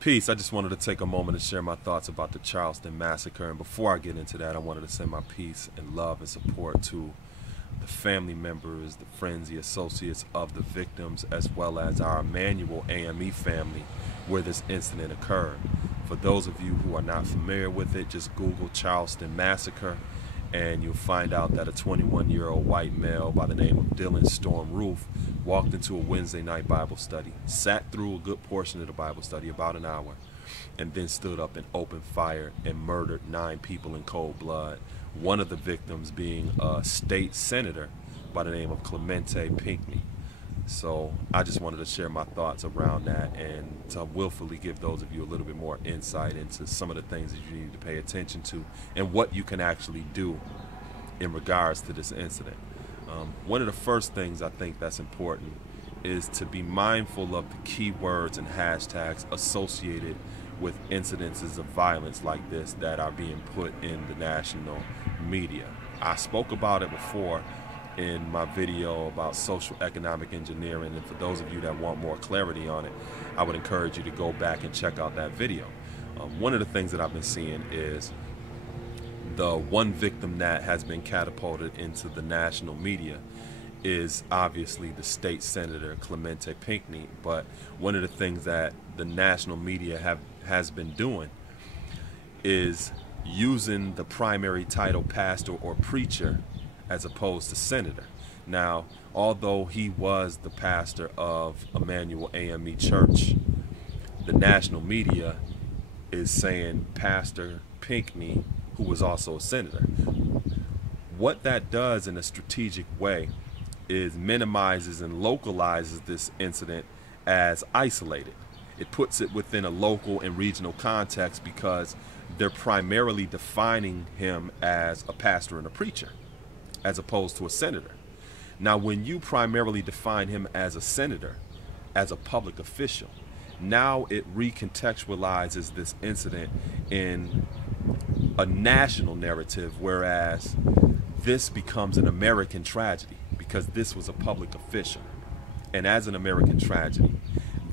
Peace. I just wanted to take a moment to share my thoughts about the Charleston Massacre. And before I get into that, I wanted to send my peace and love and support to the family members, the friends, the associates of the victims, as well as our Emanuel AME family where this incident occurred. For those of you who are not familiar with it, just Google Charleston Massacre and you'll find out that a 21-year-old white male by the name of Dylann Storm Roof walked into a Wednesday night Bible study, sat through a good portion of the Bible study, about an hour, and then stood up and opened fire and murdered 9 people in cold blood, one of the victims being a state senator by the name of Pinckney. So I just wanted to share my thoughts around that and to willfully give those of you a little bit more insight into some of the things that you need to pay attention to and what you can actually do in regards to this incident. One of the first things I think that's important is to be mindful of the keywords and hashtags associated with incidences of violence like this that are being put in the national media. I spoke about it before in my video about social economic engineering, and for those of you that want more clarity on it, I would encourage you to go back and check out that video. One of the things that I've been seeing is the one victim that has been catapulted into the national media is obviously the state senator Pinckney, but one of the things that the national media has been doing is using the primary title pastor or preacher as opposed to senator. Now, although he was the pastor of Emanuel AME Church, the national media is saying Pastor Pinckney, who was also a senator. What that does in a strategic way is minimizes and localizes this incident as isolated. It puts it within a local and regional context because they're primarily defining him as a pastor and a preacher, as opposed to a senator. Now, when you primarily define him as a senator, as a public official, now it recontextualizes this incident in a national narrative, whereas this becomes an American tragedy because this was a public official. And as an American tragedy,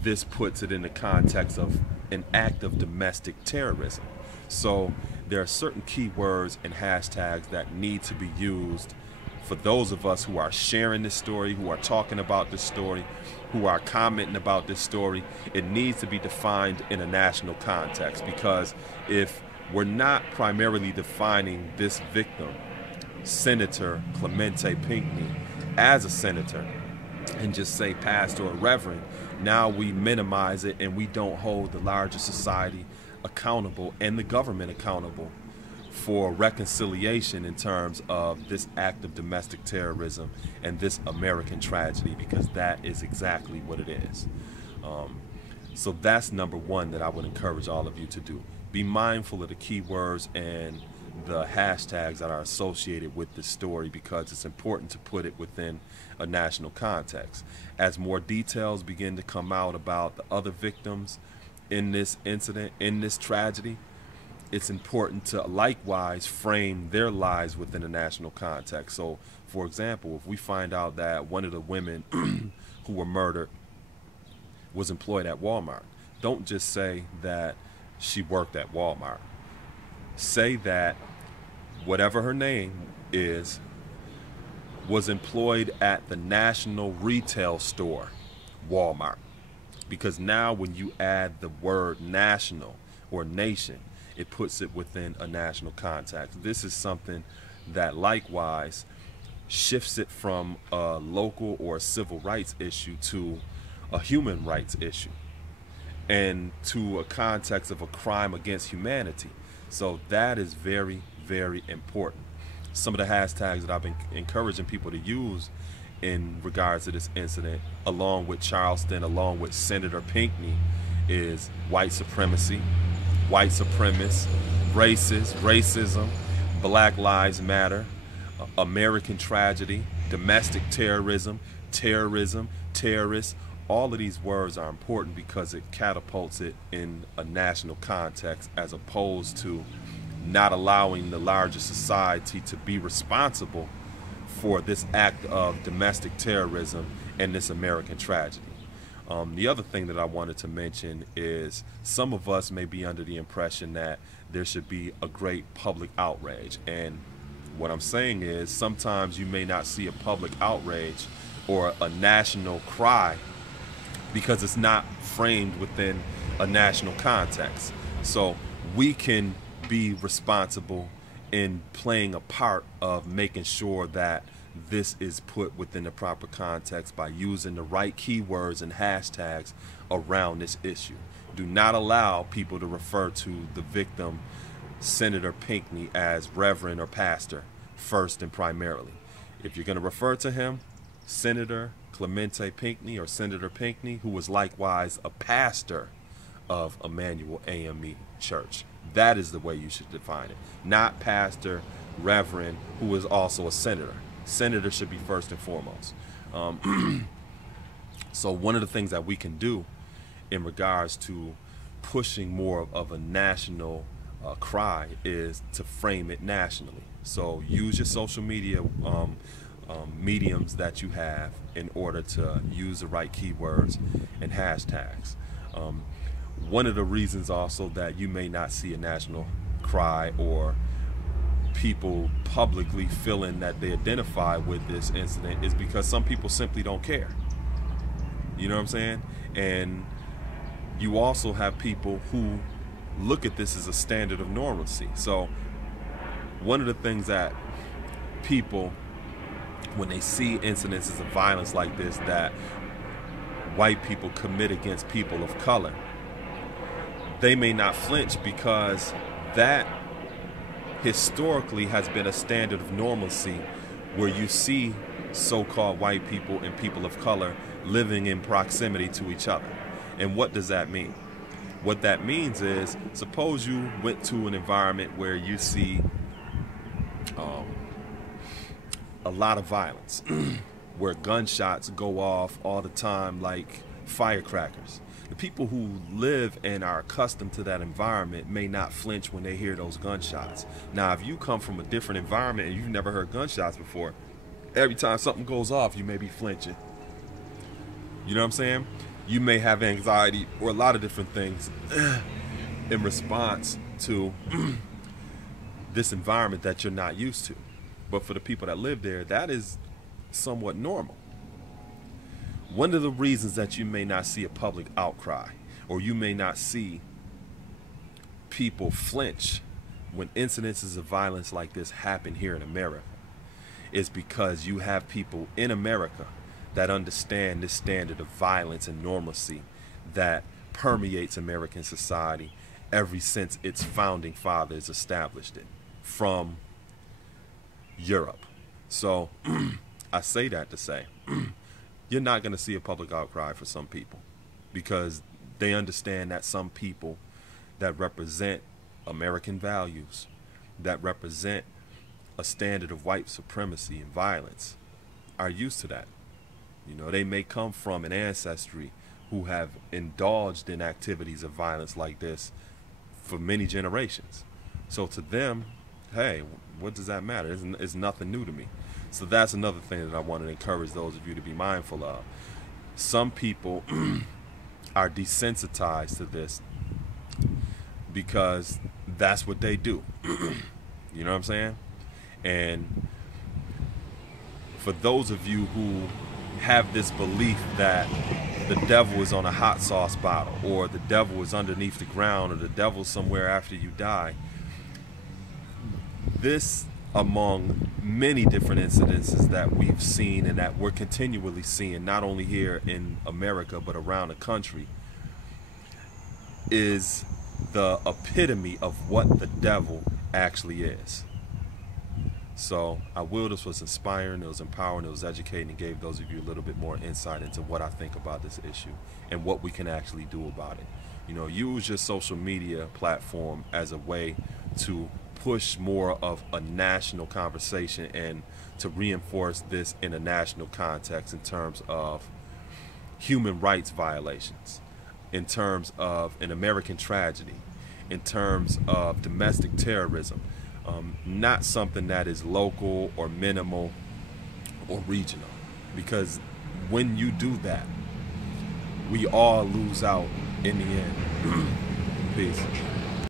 this puts it in the context of an act of domestic terrorism. So there are certain keywords and hashtags that need to be used for those of us who are sharing this story, who are talking about this story, who are commenting about this story. It needs to be defined in a national context, because if we're not primarily defining this victim, Senator Pinckney, as a senator and just say pastor or reverend, now we minimize it and we don't hold the larger society accountable and the government accountable for reconciliation in terms of this act of domestic terrorism and this American tragedy, because that is exactly what it is. So that's number one that I would encourage all of you to do. Be mindful of the keywords and the hashtags that are associated with this story, because it's important to put it within a national context. As more details begin to come out about the other victims in this incident, in this tragedy, it's important to likewise frame their lives within a national context. So, for example, if we find out that one of the women who were murdered was employed at Walmart, don't just say that she worked at Walmart. Say that whatever her name is was employed at the national retail store, Walmart. Because now when you add the word national or nation, it puts it within a national context. This is something that likewise shifts it from a local or a civil rights issue to a human rights issue and to a context of a crime against humanity. So that is very, very important. Some of the hashtags that I've been encouraging people to use in regards to this incident, along with Charleston, along with Senator Pinckney, is white supremacy, white supremacists, racist, racism, Black Lives Matter, American tragedy, domestic terrorism, terrorists. All of these words are important because it catapults it in a national context, as opposed to not allowing the larger society to be responsible for this act of domestic terrorism and this American tragedy. The other thing that I wanted to mention is some of us may be under the impression that there should be a great public outrage. And what I'm saying is sometimes you may not see a public outrage or a national cry because it's not framed within a national context. So we can be responsible in playing a part of making sure that this is put within the proper context by using the right keywords and hashtags around this issue. Do not allow people to refer to the victim, Senator Pinckney, as Reverend or Pastor first and primarily. If you're going to refer to him, Senator Clemente Pinckney or Senator Pinckney, who was likewise a pastor of Emanuel AME Church. That is the way you should define it. Not pastor, reverend, who is also a senator. Senator should be first and foremost. So one of the things that we can do in regards to pushing more of a national cry is to frame it nationally. So use your social media mediums that you have in order to use the right keywords and hashtags. One of the reasons also that you may not see a national cry or people publicly feeling that they identify with this incident is because some people simply don't care. You know what I'm saying? And you also have people who look at this as a standard of normalcy. So one of the things that people, when they see incidences of violence like this that white people commit against people of color, they may not flinch because that historically has been a standard of normalcy where you see so-called white people and people of color living in proximity to each other. And what does that mean? What that means is, suppose you went to an environment where you see a lot of violence, where gunshots go off all the time like firecrackers. The people who live and are accustomed to that environment may not flinch when they hear those gunshots. Now, if you come from a different environment and you've never heard gunshots before, every time something goes off, you may be flinching. You know what I'm saying? You may have anxiety or a lot of different things in response to this environment that you're not used to. But for the people that live there, that is somewhat normal. One of the reasons that you may not see a public outcry or you may not see people flinch when incidences of violence like this happen here in America is because you have people in America that understand this standard of violence and normalcy that permeates American society ever since its founding fathers established it from Europe. So I say that to say you're not going to see a public outcry for some people because they understand that some people that represent American values, that represent a standard of white supremacy and violence, are used to that. You know, they may come from an ancestry who have indulged in activities of violence like this for many generations. So to them, hey, what does that matter? It's nothing new to me. So that's another thing that I want to encourage those of you to be mindful of. Some people are desensitized to this because that's what they do. You know what I'm saying? And for those of you who have this belief that the devil is on a hot sauce bottle or the devil is underneath the ground or the devil's somewhere after you die, this, among many different incidences that we've seen and that we're continually seeing, not only here in America but around the country, is the epitome of what the devil actually is. So I will, this was inspiring, it was empowering, it was educating, and gave those of you a little bit more insight into what I think about this issue and what we can actually do about it. You know, use your social media platform as a way to push more of a national conversation and to reinforce this in a national context in terms of human rights violations, in terms of an American tragedy, in terms of domestic terrorism, not something that is local or minimal or regional. Because when you do that, we all lose out in the end. Peace.